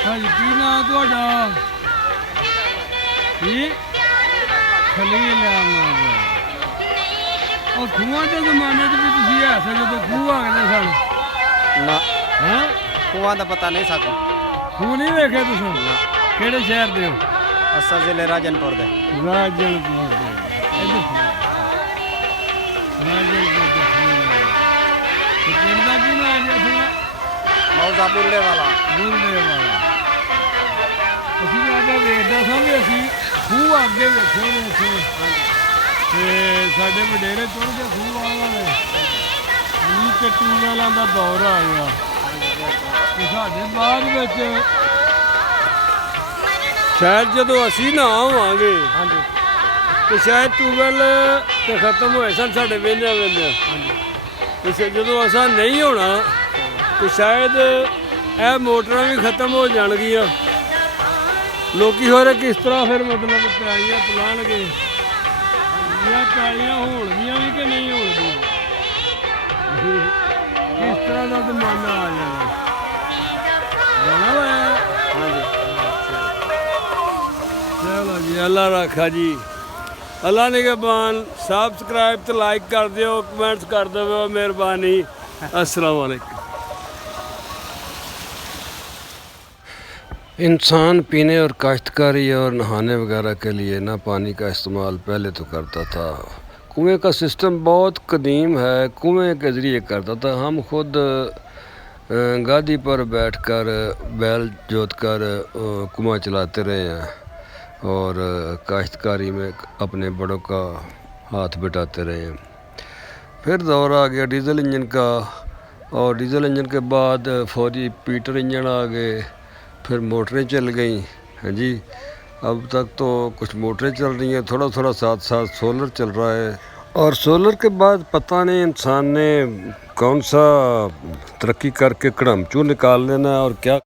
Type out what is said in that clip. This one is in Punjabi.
ਹਾਂਜੀ ਕੀ ਨਾਂ ਤੁਹਾਡਾ? ਜੀ ਖਲੀਲ ਅਹਿਮਦ। ਉਹ ਖੂਹਾਂ ਦੇ ਜ਼ਮਾਨੇ 'ਚ ਵੀ ਤੁਸੀਂ ਹੈ ਸੀ ਜਦੋਂ ਖੂਹ ਆਖਦੇ ਸਨ? ਨਾ ਹੈਂ? ਖੂਹਾਂ ਦਾ ਪਤਾ ਨਹੀਂ ਸਾਨੂੰ। ਖੂਹ ਨਹੀਂ ਵੇਖੇ ਤੁਸੀਂ? ਕਿਹੜੇ ਸ਼ਹਿਰ ਦੇ ਹੋ? ਅਸਾਂ ਜ਼ਿਲ੍ਹੇ ਰਾਜਨਪੁਰ ਦੇ। ਰਾਜਨਪੁਰ ਦੇ। ਇੱਧਰ ਸੁਣੋ। ਰਾਜਨਪੁਰ ਦੇ ਤੇ ਪਿੰਡ ਦਾ ਕੀ ਨਾਂ ਜੀ ਸੁਣਾ? ਮੌਜ਼ਾ ਬੁੱਲੇ ਵਾਲਾ। ਬੁੱਲੇ ਵਾਲਾ। ਅਸੀਂ ਆਪਾਂ ਵੇਖਦਾ ਸਾਂ ਵੀ ਅਸੀਂ ਖੂਹ ਅੱਗੇ ਵੇਖੇ ਨੇ ਇੱਥੇ ਤੇ ਸਾਡੇ ਵਡੇਰੇ ਤੁਰ ਕੇ ਖੂਹ ਵਾਲੇ ਵੀ ਕਿ ਟਿਊਬਵੈੱਲਾਂ ਦਾ ਦੌਰ ਆ ਗਿਆ ਤੇ ਸਾਡੇ ਬਾਅਦ ਵਿੱਚ ਸ਼ਾਇਦ ਜਦੋਂ ਅਸੀਂ ਨਾ ਆਵਾਂਗੇ ਹਾਂਜੀ ਤੇ ਸ਼ਾਇਦ ਟਿਊਬਵੈੱਲ ਤੇ ਖਤਮ ਹੋਏ ਸਨ ਸਾਡੇ ਵੇਂਦਿਆਂ ਵੇਂਦਿਆਂ। ਤੇ ਜਦੋਂ ਅਸਾਂ ਨਹੀਂ ਹੋਣਾ ਤੇ ਸ਼ਾਇਦ ਇਹ ਮੋਟਰਾਂ ਵੀ ਖਤਮ ਹੋ ਜਾਣਗੀਆਂ। ਲੋਕੀ ਹੋਰ ਕਿਸ ਤਰ੍ਹਾਂ ਫਿਰ ਮਤਲਬ ਪੈਲੀਆਂ ਪਲਾਣਗੇ ਜਾਂ ਪੈਲੀਆਂ ਹੋਣਗੀਆਂ ਵੀ ਕਿ ਨਹੀਂ ਹੋਣਗੀਆਂ, ਕਿਸ ਤਰ੍ਹਾਂ ਦਾ ਜ਼ਮਾਨਾ ਆ ਜਾਣਾ ਜਾਣਾ ਵਾ। ਹਾਂਜੀ ਚਲੋ ਜੀ ਅੱਲਾ ਰਾਖਾ ਜੀ, ਅੱਲਾ ਨਿਗਹਬਾਨ। ਸਬਸਕ੍ਰਾइब ਤੇ ਲਾइक कर दो, कमेंट्स कर दो, मेहरबानी। अस्सलाम वालेकुम। इंसान पीने और काश्तकारी और नहाने वगैरह के लिए ना पानी का इस्तेमाल पहले तो करता था। कुएं का सिस्टम बहुत कदीम है, कुएं के ज़रिए करता था। हम खुद गादी पर बैठकर बैल जोत कर कुआं चलाते रहे हैं और काश्तकारी में अपने बड़ों का हाथ बिठाते रहे हैं। फिर दौर आ गया डीज़ल इंजन का और डीज़ल इंजन के बाद फौजी पीटर इंजन आ गए, फिर मोटरें चल गई। हाँ जी, अब तक तो कुछ मोटरें चल रही हैं, थोड़ा थोड़ा साथ साथ सोलर चल रहा है। और सोलर के बाद पता नहीं इंसान ने कौन सा तरक्की करके कड़मचू निकाल लेना और क्या